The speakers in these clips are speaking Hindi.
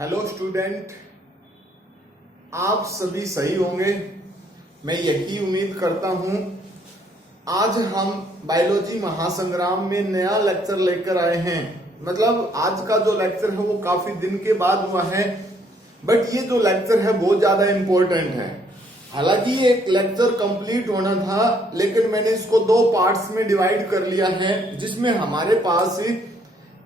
हेलो स्टूडेंट, आप सभी सही होंगे, मैं यही उम्मीद करता हूं। आज हम बायोलॉजी महासंग्राम में नया लेक्चर लेकर आए हैं। मतलब आज का जो लेक्चर है वो काफी दिन के बाद हुआ है, बट ये जो लेक्चर है बहुत ज्यादा इंपॉर्टेंट है। हालांकि ये एक लेक्चर कंप्लीट होना था, लेकिन मैंने इसको दो पार्ट्स में डिवाइड कर लिया है, जिसमें हमारे पास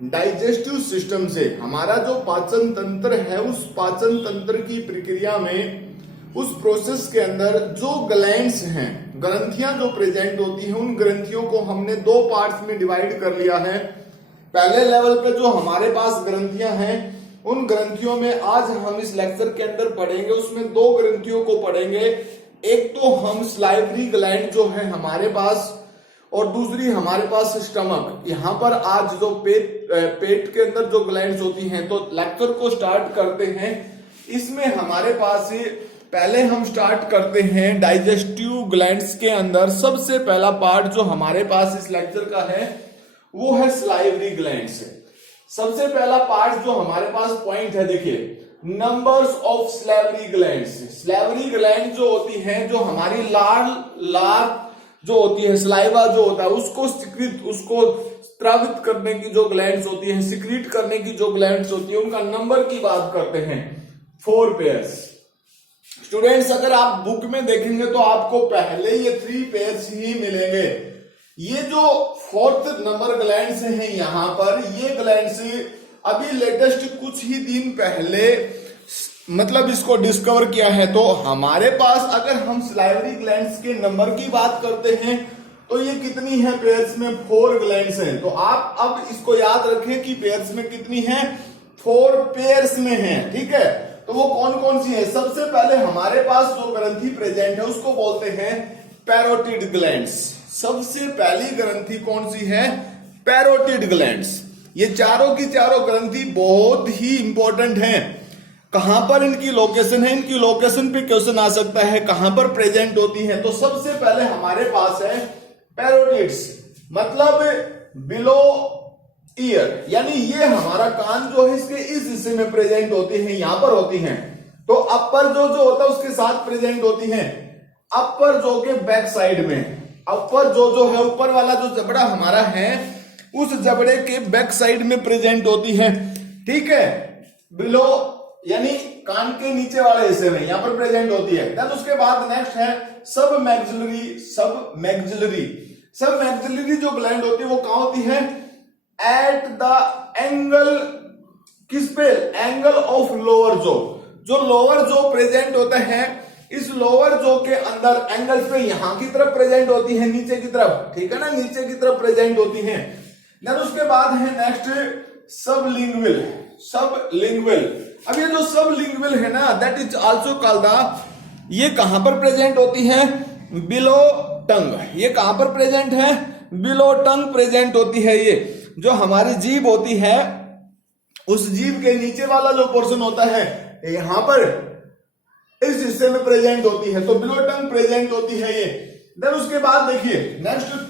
डाइजेस्टिव सिस्टम से हमारा जो पाचन तंत्र है, उस पाचन तंत्र की प्रक्रिया में, उस प्रोसेस के अंदर जो ग्लैंड्स हैं, ग्रंथियां जो प्रेजेंट होती हैं, उन ग्रंथियों को हमने दो पार्ट्स में डिवाइड कर लिया है। पहले लेवल पे जो हमारे पास ग्रंथियां हैं, उन ग्रंथियों में आज हम इस लेक्चर के अंदर पढ़ेंगे। उसमें दो ग्रंथियों को पढ़ेंगे। एक तो हम सलाइवरी ग्लैंड जो है हमारे पास, और दूसरी हमारे पास स्टमक। यहां पर आज जो पेट के अंदर जो ग्लैंड्स होती हैं, तो लेक्चर को स्टार्ट करते हैं। इसमें हमारे पास पहले हम स्टार्ट करते हैं डाइजेस्टिव ग्लैंड्स के अंदर। सबसे पहला पार्ट जो हमारे पास इस लेक्चर का है वो है सलाइवरी ग्लैंड्स। सबसे पहला पार्ट जो हमारे पास पॉइंट है, देखिए, numbers of salivary glands. Salivary gland जो होती हैं, जो हमारी लार जो होती है, सलाइवा जो होता है, उसको स्रावित करने की जो ग्लैंड्स होती है, सिक्रीट करने की जो ग्लैंड्स होती है, उनका नंबर की बात करते हैं 4 पेयर्स। स्टूडेंट्स, अगर आप बुक में देखेंगे तो आपको पहले ये 3 पेयर्स ही मिलेंगे। ये जो 4th नंबर ग्लैंड्स हैं यहां पर, ये ग्लैंड्स अभी लेटेस्ट कुछ ही दिन पहले मतलब इसको डिस्कवर किया है। तो हमारे पास अगर हम सलाइवरी ग्लैंड्स के नंबर की बात करते हैं तो ये कितनी है पेयर्स में? 4 ग्लैंड्स हैं। तो आप अब इसको याद रखें कि पेयर्स में कितनी है? 4 पेयर्स में है। ठीक है, तो वो कौन कौन सी है? सबसे पहले हमारे पास जो ग्रंथि प्रेजेंट है उसको बोलते हैं पैरोटिड ग्लैंड्स। सबसे पहली ग्रंथि कौन सी है? Parotid glands. ये चारों की चारों ग्रंथि बहुत ही इंपॉर्टेंट हैं। कहां पर इनकी लोकेशन है? इनकी लोकेशन पे क्वेश्चन आ सकता है, कहां पर प्रेजेंट होती है। तो सबसे पहले हमारे पास है पैरोटिड्स, मतलब बिलो ईयर, यानी ये हमारा कान जो है इसके इस हिस्से में प्रेजेंट होती है, यहां पर होती हैं। तो अपर जो होता है उसके साथ प्रेजेंट होती है। अपर जो के बैक साइड में, अपर जो है ऊपर वाला जो जबड़ा हमारा है, उस जबड़े के बैक साइड में प्रेजेंट होती है। ठीक है, बिलो यानी कान के नीचे वाले हिस्से में यहां पर प्रेजेंट होती है। देन उसके बाद नेक्स्ट है सब मैक्सिलरी। सब मैक्सिलरी जो ग्लैंड होती है वो कहां होती है? एट द एंगल, किस पे? एंगल ऑफ लोअर जो। जो लोअर जो प्रेजेंट होता है, इस लोअर जो के अंदर एंगल पे यहां की तरफ प्रेजेंट होती है, नीचे की तरफ। ठीक है ना, नीचे की तरफ प्रेजेंट होती है। देन उसके बाद है नेक्स्ट सबलिंगुअल। अब ये जो सबलिंगुअल है ना, that is also called the, ये कहां पर प्रेजेंट होती है? बिलो टंग। ये कहां पर प्रेजेंट है? बिलो टंग प्रेजेंट होती है। ये जो हमारी जीभ होती है, उस जीभ के नीचे वाला जो पोर्शन होता है, यहां पर इस हिस्से में प्रेजेंट होती है। तो बिलो टंग प्रेजेंट होती है ये। देन उसके बाद देखिए नेक्स्ट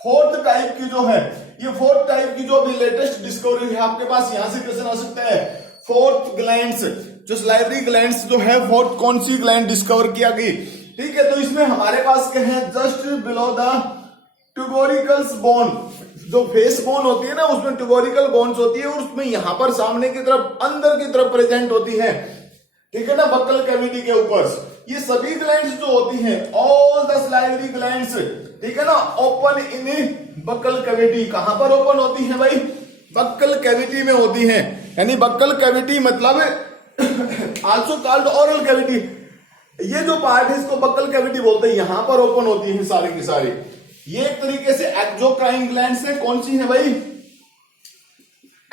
4th टाइप की जो है, ये 4th टाइप की जो अभी लेटेस्ट डिस्कवरी है आपके पास, यहां से क्वेश्चन आ सकता है। 4th ग्लैंड्स, जो सलाइवरी ग्लैंड्स जो है, 4th कौन सी ग्लैंड डिस्कवर किया गई? ठीक है, तो इसमें हमारे पास क्या है? Just below the tubercles bone. जो फेस बोन होती है ना, उसमें ट्यूबोरिकल बोन्स होती है, और उसमें यहां पर सामने की तरफ, अंदर की तरफ प्रेजेंट होती है। ठीक है ना, बक्कल कैविटी के ऊपर। ये सभी ग्लैंड्स जो होती हैं, ऑल द सलाइवरी ग्लैंड्स, ठीक है ना, ओपन इन बक्कल कैविटी। कहां पर ओपन होती है भाई? बक्कल कैविटी में होती है। यानी बक्कल कैविटी मतलब आल्सो कॉल्ड ओरल कैविटी। ये जो पार्ट है इसको बक्कल कैविटी बोलते हैं। यहां पर ओपन होती है सारी की सारी। ये एक तरीके से एक्सोक्राइन ग्लैंड्स है। कौन सी है भाई?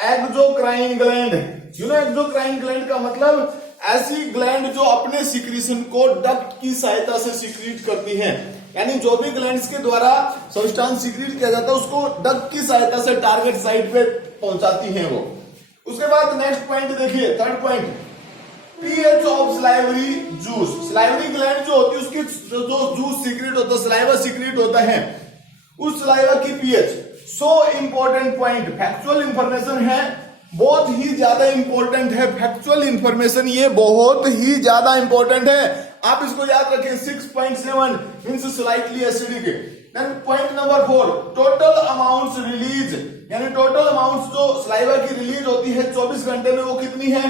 Exocrine gland. You know exocrine gland का मतलब ऐसी ग्लैंड जो अपने सिक्रीशन को डक्ट की सहायता से सिक्रीट करती है। यानी जो भी ग्लैंड्स के द्वारा सब्सटेंस सिक्रीट किया जाता है, उसको डक्ट की सहायता से टारगेट साइट पे पहुंचाती हैं वो। उसके बाद नेक्स्ट पॉइंट देखिए, 3rd point, pH of salivary juice. Salivary gland जो होती है उसकी जो जूस सीक्रेट होता है, सलाइवा सीक्रेट होता है, उस सलाइवा की pH. So important point, factual information है। बहुत ही ज्यादा इंपॉर्टेंट है, फैक्चुअल इंफॉर्मेशन ये बहुत ही ज्यादा इंपॉर्टेंट है, आप इसको याद रखें। 6.7 means slightly acidic. Then point number 4, total amounts release, यानी टोटल अमाउंट्स जो सलाइवा की रिलीज होती है 24 घंटे में वो कितनी है,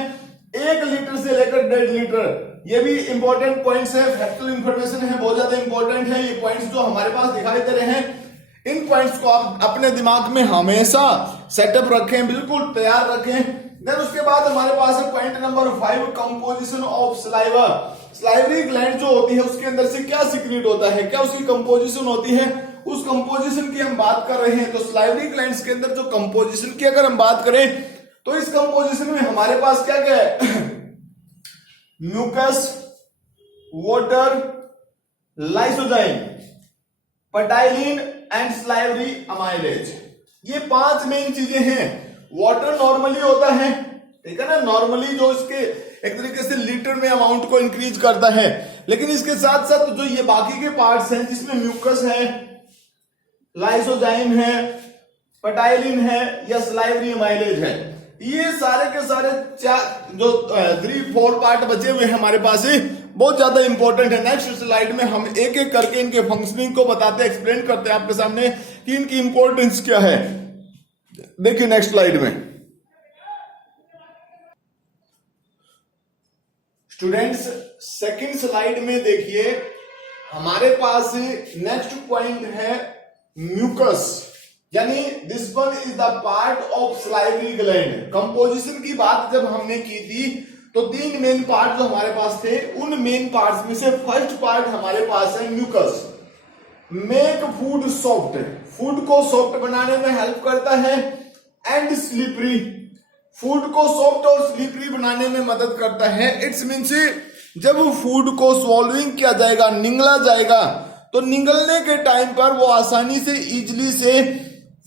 1 लीटर से लेकर 1.5 लीटर। ये भी इंपॉर्टेंट पॉइंट्स है, फैक्चुअल इंफॉर्मेशन है, बहुत ज्यादा इंपॉर्टेंट है ये पॉइंट्स जो हमारे पास दिखाई दे रहे हैं। इन पॉइंट्स को आप अपने दिमाग में हमेशा सेटअप रखें, बिल्कुल तैयार रखें। देन उसके बाद हमारे पास है point number 5, composition of saliva. Salivary gland जो होती है उसके अंदर से क्या सीक्रेट होता है, क्या उसकी कंपोजिशन होती है, उस कंपोजिशन की हम बात कर रहे हैं। तो सलाइवरी ग्लैंड्स के अंदर जो कंपोजिशन की अगर हम बात करें तो इस कंपोजिशन में हमारे पास क्या क्या है, mucus, water, lysozyme, ptyalin and salivary amylase, ये 5 मेन चीजें हैं। वाटर नॉर्मली होता है, ठीक है ना, नॉर्मली जो इसके एक तरीके से लीटर में अमाउंट को इंक्रीज करता है, लेकिन इसके साथ साथ जो ये बाकी के पार्ट्स हैं जिसमें म्यूकस है, लाइसोजाइम है, पटाइलिन है या सलाइवरी अमाइलेज है, ये सारे के सारे जो 3-4 पार्ट बचे हुए हैं हमारे पास ही बहुत ज्यादा इंपॉर्टेंट है। नेक्स्ट स्लाइड में हम एक एक करके इनके फंक्शनिंग को बताते हैं, एक्सप्लेन करते हैं आपके सामने कि इनकी इंपॉर्टेंस क्या है। देखिए नेक्स्ट स्लाइड में स्टूडेंट्स, सेकंड स्लाइड में देखिए हमारे पास नेक्स्ट पॉइंट है म्यूकस, यानी this one is the part of salivary gland. Composition की बात जब हमने की थी तो 3 मेन पार्ट जो हमारे पास थे, उन मेन पार्ट्स में से फर्स्ट पार्ट हमारे पास है mucus. Make food soft, food को सॉफ्ट बनाने में हेल्प करता है, एंड स्लिपरी, फूड को सॉफ्ट और स्लिपरी बनाने में मदद करता है। इट्स मीन्स जब फूड को सॉल्विंग किया जाएगा, निगला जाएगा, तो निगलने के टाइम पर वो आसानी से इजिली से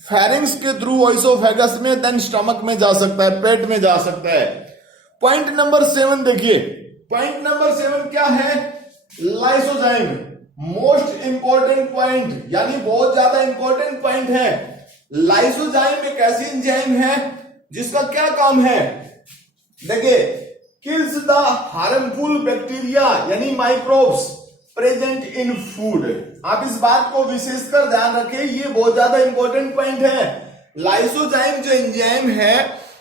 फेरिंग्स के थ्रू ओइसोफेगस में देन स्टमक में जा सकता है, पेट में जा सकता है। पॉइंट नंबर 7 देखिए, पॉइंट नंबर 7 क्या है, लाइसोजाइम, मोस्ट इंपॉर्टेंट पॉइंट, यानी बहुत ज्यादा इंपॉर्टेंट पॉइंट है। लाइसोजाइम एक ऐसी एंजाइम है जिसका क्या काम है, देखिए, किल्स द हार्मफुल बैक्टीरिया यानी माइक्रोब्स प्रेजेंट इन फूड। आप इस बात को विशेषकर ध्यान रखें, ये बहुत ज्यादा इंपॉर्टेंट पॉइंट है। लाइसोजाइम जो एंजाइम है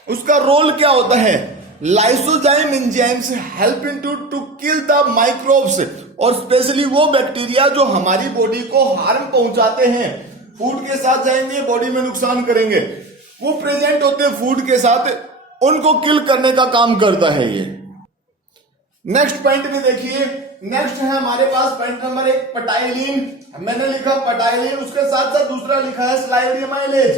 उसका रोल क्या होता है, lysozyme enzymes help to kill the microbes, और स्पेशली वो बैक्टीरिया जो हमारी बॉडी को हार्म पहुंचाते हैं, फूड के साथ जाएंगे बॉडी में नुकसान करेंगे, वो प्रेजेंट होते हैं फूड के साथ, उनको किल करने का काम करता है ये। नेक्स्ट पॉइंट में देखिए, नेक्स्ट है हमारे पास पॉइंट नंबर 1 पटाइलिन, मैंने लिखा पटाइलिन, उसके साथ साथ दूसरा लिखा है सलाइवरी अमाइलेज।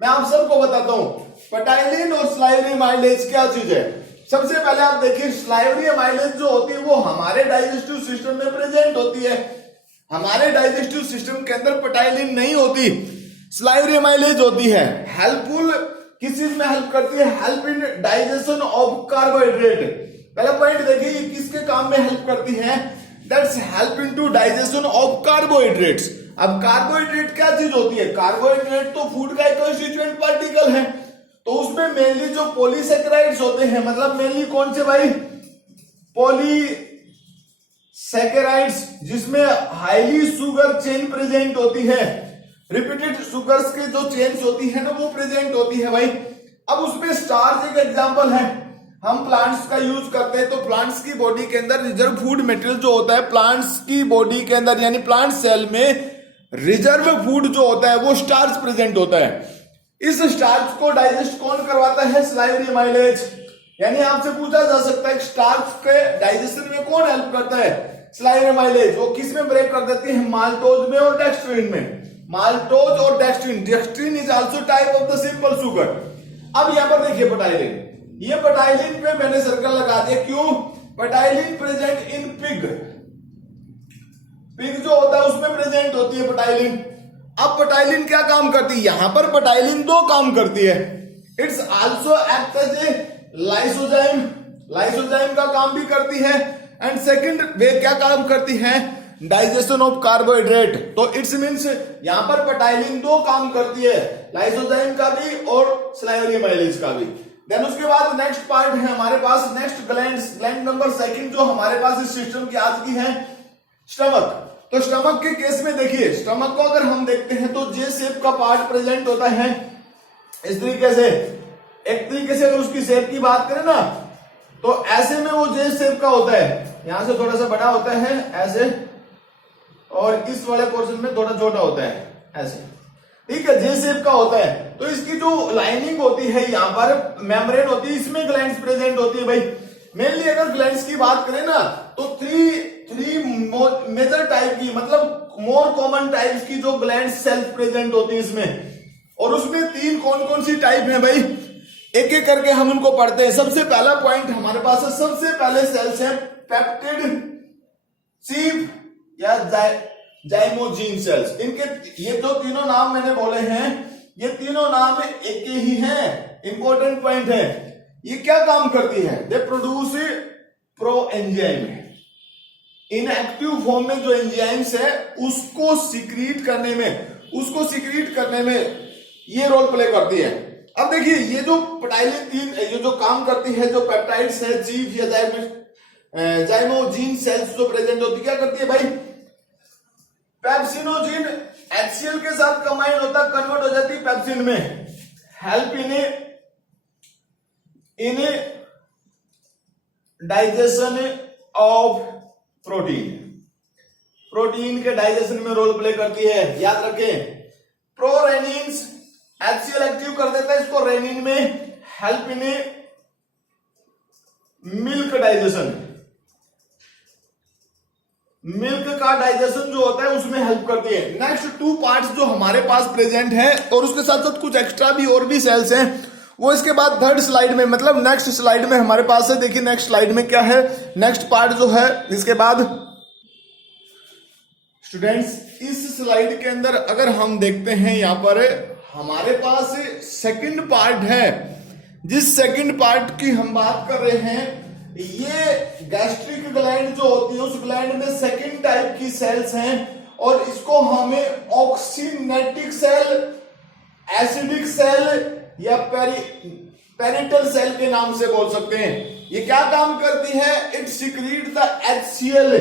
मैं आप सबको बताता हूं पटाइलिन और सलाइवरी अमाइलेज क्या चीज है। सबसे पहले आप देखिए, सलाइवरी अमाइलेज जो होती है वो हमारे डाइजेस्टिव सिस्टम में प्रेजेंट होती है, हमारे डाइजेस्टिव सिस्टम के अंदर पटाइलिन नहीं होती, सलाइवरी अमाइलेज होती है। हेल्पफुल किस चीज में हेल्प करती है, help in digestion of carbohydrate. पहला पॉइंट देखिए, ये किसके काम में हेल्प करती है, that's help into digestion of carbohydrates. अब कार्बोहाइड्रेट क्या चीज होती है, कार्बोहाइड्रेट तो फूड का एक कंस्टिट्यूएंट पार्टिकल है, तो उसमें मेनली जो पॉलीसेकेराइड्स होते हैं, मतलब मेनली कौन से भाई, पॉलीसेकेराइड्स, जिसमें हाईली शुगर चेन प्रेजेंट होती है, रिपीटेड शुगर्स के जो चेन्स होती है ना वो प्रेजेंट होती है भाई। अब उसमें स्टार्च एक एग्जांपल है, हम प्लांट्स का यूज करते हैं, तो प्लांट्स की बॉडी के अंदर रिजर्व फूड मटेरियल जो होता है, प्लांट्स की बॉडी के अंदर यानी प्लांट सेल में रिजर्व फूड जो होता है वो स्टार्च प्रेजेंट होता है। इस स्टार्च को डाइजेस्ट कौन करवाता है, सलाइवरी अमाइलेज। यानी आपसे पूछा जा सकता है स्टार्च के डाइजेशन में कौन हेल्प करता है, सलाइवरी अमाइलेज। वो किस में ब्रेक कर देती है, माल्टोज में और डेक्स्ट्रिन में। माल्टोज और dextrin, dextrin is also type of the simple sugar. अब यहां पर देखिए पटाइलिन, ये पटाइलिन पे मैंने सर्कल लगा दिया, क्यों, पटाइलिन प्रेजेंट इन पिग, पिग जो होता है उसमें प्रेजेंट होती है पटाइलिन। अब पटाइलिन क्या काम करती है, यहां पर पटाइलिन 2 काम करती है, it's also act as a lysozyme, lysozyme का काम भी करती है, एंड सेकंड वे क्या काम करती है, डाइजेशन ऑफ कार्बोहाइड्रेट। तो इट्स मीन्स यहां पर पटाइलिन 2 काम करती है, लाइसोजाइम का भी और सलाइवरी अमाइलेज का भी। देन उसके बाद नेक्स्ट पार्ट है हमारे पास नेक्स्ट ग्लैंड नंबर सेकंड जो हमारे पास इस सिस्टम की आज की है स्टमक। तो स्टमक के केस में देखिए, स्टमक को अगर हम देखते हैं तो जे शेप का पार्ट प्रेजेंट होता है इस तरीके से। एक तरीके से अगर उसकी शेप की बात करें ना तो ऐसे में वो जे शेप का होता है, यहां से थोड़ा सा बड़ा होता है ऐसे, और इस वाले पोर्शन में थोड़ा छोटा होता है ऐसे, ठीक है, जे शेप का होता है। तो इसकी जो लाइनिंग होती है यहाँ पर मेम्ब्रेन होती है, इसमें ग्लैंड्स प्रेजेंट होती है भाई। मेनली अगर ग्लैंड्स की बात करें ना तो थ्री मेजर टाइप की, मतलब मोर कॉमन टाइप्स की जो ग्लैंड सेल्स प्रेजेंट होती है इसमें, और उसमें तीन कौन कौन सी टाइप है भाई, एक एक करके हम उनको पढ़ते हैं। सबसे पहला पॉइंट हमारे पास है, सबसे पहले सेल्स है पेप्टिड, सीव या जाइमोजीन सेल्स। इनके ये जो तीनों नाम मैंने बोले हैं, ये तीनों नाम एक ही हैं। इंपॉर्टेंट पॉइंट है, ये क्या काम करती है, they produce pro enzyme. Inactive form में जो एंजाइम्स है उसको सीक्रेट करने में ये रोल प्ले करती है। अब देखिए ये जो पेप्टाइड तीन ये जो काम करती है, जो पेप्टाइड्स है, चीफ या जाइमोजीन सेल्स जो प्रेजेंट होती है, क्या करती है भाई, पेप्सिनोजिन HCl के साथ कंबाइन होता, कन्वर्ट हो जाती है पेप्सिन में, help in digestion of protein के डाइजेशन में रोल प्ले करती है। याद रखें, प्रोरेनिन्स HCl एक्टिव कर देता है इसको रेनिन में, help in milk digestion, milk का डाइजेशन जो होता है उसमें हेल्प करती है। नेक्स्ट टू पार्ट्स जो हमारे पास प्रेजेंट है, और उसके साथ साथ कुछ एक्स्ट्रा भी और भी सेल्स हैं, वो इसके बाद थर्ड स्लाइड में, मतलब नेक्स्ट स्लाइड में हमारे पास है। देखिए नेक्स्ट स्लाइड में क्या है, नेक्स्ट पार्ट जो है इसके बाद स्टूडेंट्स, इस स्लाइड के अंदर अगर हम देखते हैं, यहां पर हमारे पास सेकंड पार्ट है। जिस सेकंड पार्ट की हम बात कर रहे हैं, ये गैस्ट्रिक ग्लैंड जो होती है, उस ग्लैंड में सेकंड टाइप की सेल्स हैं, और इसको हमें ऑक्सीनेटिक सेल, एसिडिक सेल या पेरिटल सेल के नाम से बोल सकते हैं। ये क्या काम करती है, इट सीक्रेट द HCl।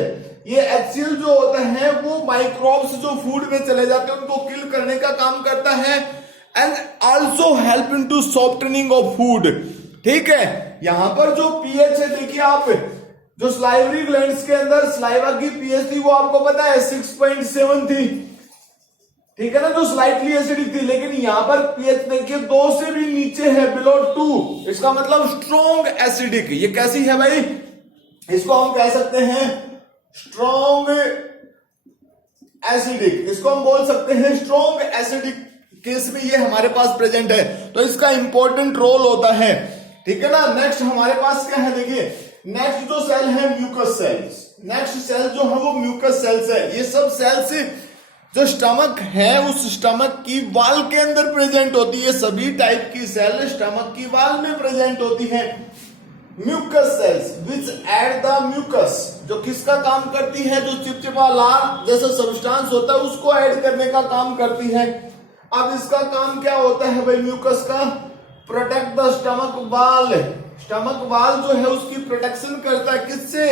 ये HCl जो होता है वो माइक्रोब्स जो फूड में चले जाते हैं उनको किल करने का काम करता है, and also help in to softening of food. ठीक है, यहां पर जो पीएच है, देखिए आप, जो स्लाइवरी ग्लैंड्स के अंदर स्लाइवा की पीएच थी वो आपको पता है 6.7 थी, ठीक है ना, जो स्लाइटली एसिडिक थी। लेकिन यहां पर पीएच देखिए 2 से भी नीचे है, बिलो 2, इसका मतलब स्ट्रॉन्ग एसिडिक। ये कैसी है भाई, इसको हम कह सकते हैं स्ट्रॉन्ग एसिडिक, इसको हम बोल सकते हैं स्ट्रॉन्ग एसिडिक केस में ये हमारे पास प्रेजेंट है, तो इसका इंपॉर्टेंट रोल होता है। ठीक है ना। नेक्स्ट हमारे पास क्या है, देखिए नेक्स्ट जो सेल है म्यूकस सेल्स। नेक्स्ट सेल जो है वो म्यूकस सेल्स है। ये सब सेल्स जो स्टमक है उस स्टमक की वाल के अंदर प्रेजेंट होती है। सभी टाइप की सेल स्टमक की वाल में प्रेजेंट होती है। Mucus cells which add the mucus, जो किसका काम करती है, जो चिपचिपा लाल जैसा सब्सटेंस होता है उसको ऐड करने का काम करती है। अब इसका काम क्या होता है भाई म्यूकस का, प्रोटेक्ट द स्टमक वाल। स्टमक वाल जो है उसकी प्रोटेक्शन करता है, किससे,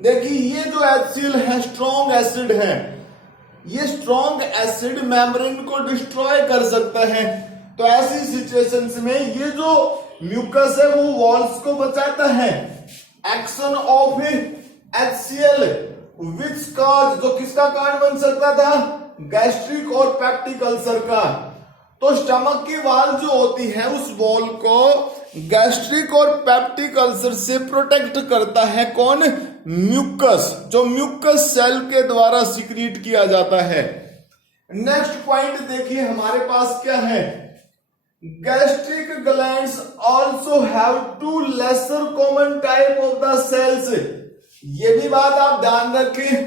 देखिए ये जो HCl है स्ट्रॉन्ग एसिड है, ये स्ट्रॉन्ग एसिड मेम्ब्रेन को डिस्ट्रॉय कर सकता है। तो ऐसी सिचुएशंस में ये जो म्यूकस है वो वॉल्स को बचाता है। एक्शन ऑफ HCl विच काज, जो किसका कारण बन सकता था, गैस्ट्रिक और पेप्टिक अल्सर का। तो स्टमक की वाल जो होती है उस वॉल को गैस्ट्रिक और पेप्टिक अल्सर से प्रोटेक्ट करता है। कौन, म्यूकस, जो म्यूकस सेल के द्वारा सीक्रेट किया जाता है। नेक्स्ट पॉइंट देखिए हमारे पास क्या है, gastric glands also have 2 lesser common type of the cells. ये भी बात आप ध्यान रखें,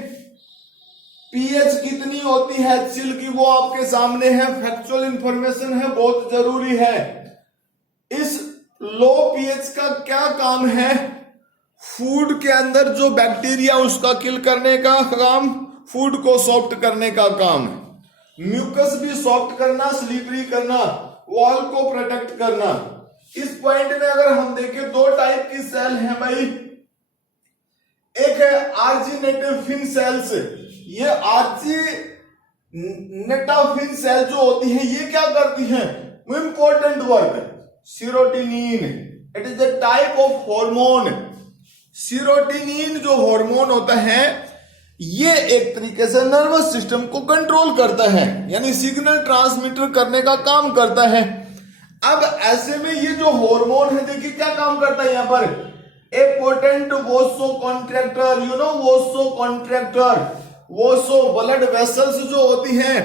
पीएच कितनी होती है HCl की वो आपके सामने है, फैक्चुअल इंफॉर्मेशन है, बहुत जरूरी है। इस लो पीएच का क्या काम है, फूड के अंदर जो बैक्टीरिया उसका किल करने का काम, फूड को सॉफ्ट करने का काम। म्यूकस भी सॉफ्ट करना, स्लीपरी करना, वॉल को प्रोटेक्ट करना। इस पॉइंट में अगर हम देखें दो टाइप की सेल है भाई, एक है आर्जिनेटिव सेल्स। ये आर्जिनेटाफिन सेल जो होती है ये क्या करती है, important work, serotonin. It is the type of hormone. Serotonin जो हार्मोन होता है ये एक तरीके से नर्वस सिस्टम को कंट्रोल करता है, यानी सिग्नल ट्रांसमीटर करने का काम करता है। अब ऐसे में ये जो हार्मोन है देखिए क्या काम करता है, यहां पर a potent vaso contractor, you know vaso contractor, vaso blood vessels जो होती हैं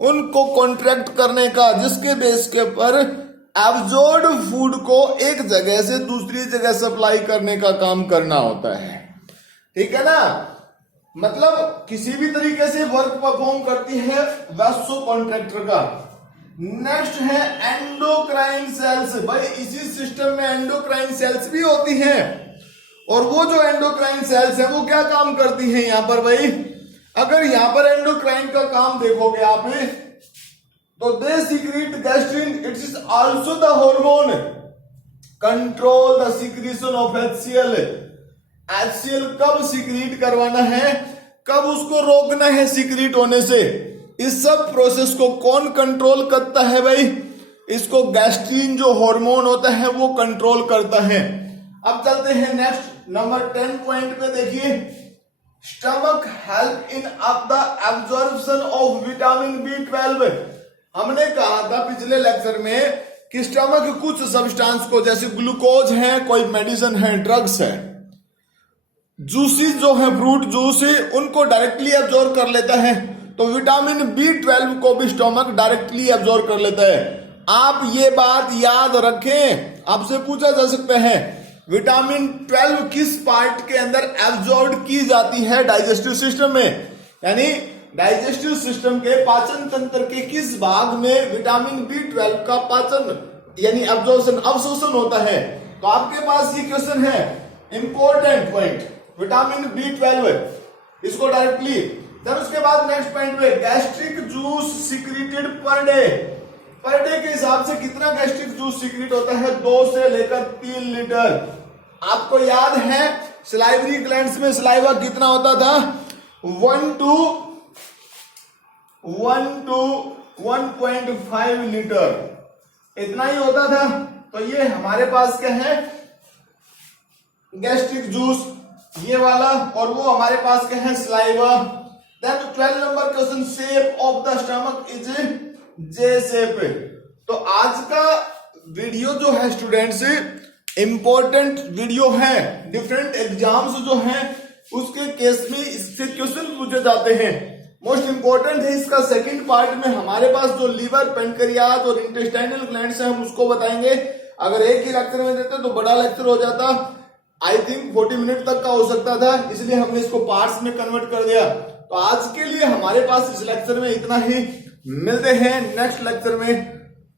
उनको कॉन्ट्रैक्ट करने का, जिसके बेस के पर एब्जॉर्ब्ड फूड को एक जगह से दूसरी जगह सप्लाई करने का काम करना होता है। ठीक है ना, मतलब किसी भी तरीके से वर्क परफॉर्म करती है वैसो कॉन्ट्रैक्टर का। नेक्स्ट है एंडोक्राइन सेल्स। भाई इसी सिस्टम में एंडोक्राइन सेल्स भी होती हैं, और वो जो एंडोक्राइन सेल्स है वो क्या काम करती हैं यहां पर भाई, अगर यहां पर एंडोक्राइन का काम देखोगे आप तो they secrete gastrin, it is also the hormone control the secretion of HCl। HCl कब सीक्रेट करवाना है, कब उसको रोकना है सीक्रेट होने से, इस सब प्रोसेस को कौन कंट्रोल करता है भाई, इसको गैस्ट्रिन जो हार्मोन होता है वो कंट्रोल करता है। अब चलते हैं नेक्स्ट नंबर 10 पॉइंट पे। देखिए stomach help in up the absorption of vitamin B12। हमने कहा था पिछले लेक्चर में कि स्टमक कुछ सब्सटेंस को, जैसे ग्लूकोज है, कोई मेडिसिन है, ड्रग्स है, जूसेस जो है, फ्रूट जूस, उनको डायरेक्टली एब्जॉर्ब कर लेता है। तो विटामिन B12 को भी स्टमक डायरेक्टली एब्जॉर्ब कर लेता है। आप ये बात याद रखें, आपसे पूछा जा सकता है विटामिन 12 किस पार्ट के अंदर एब्जॉर्ब की जाती है डाइजेस्टिव सिस्टम में, यानी डाइजेस्टिव सिस्टम के पाचन तंत्र के किस भाग में विटामिन B12 का पाचन यानी अवशोषण होता है। तो आपके पास ये क्वेश्चन है, इंपॉर्टेंट पॉइंट, विटामिन B12 इसको डायरेक्टली। देन उसके बाद नेक्स्ट पॉइंट पे gastric juice secreted per day के हिसाब से कितना गैस्ट्रिक जूस सीक्रेट होता है, 2 से लेकर 3 लीटर। आपको याद है सलाइवरी ग्लैंड्स में सलाइवा कितना होता था, 1 to 1.5 लीटर, इतना ही होता था। तो ये हमारे पास क्या है, गैस्ट्रिक जूस ये वाला, और वो हमारे पास क्या है, सलाइवा। देन 12 नंबर question, shape of the stomach is J shape. तो आज का वीडियो जो है स्टूडेंट्स इंपॉर्टेंट वीडियो है, डिफरेंट एग्जाम्स जो हैं उसके केस में इससे क्वेश्चन पूछे जाते हैं। मोस्ट इंपॉर्टेंट है इसका सेकंड पार्ट में हमारे पास जो लीवर, पेनक्रियाज और इंटेस्टाइनल ग्लैंड्स हैं हम उसको बताएंगे। अगर एक ही लेक्चर में देते तो बड़ा लेक्चर हो जाता, आई थिंक 40 मिनट तक का हो सकता था, इसलिए हमने इसको पार्ट्स में कन्वर्ट कर दिया। तो आज के लिए हमारे पास इस लेक्चर में इतना ही, मिलते हैं नेक्स्ट लेक्चर में,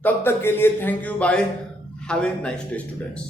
तब तक के लिए thank you, bye, have a nice day students.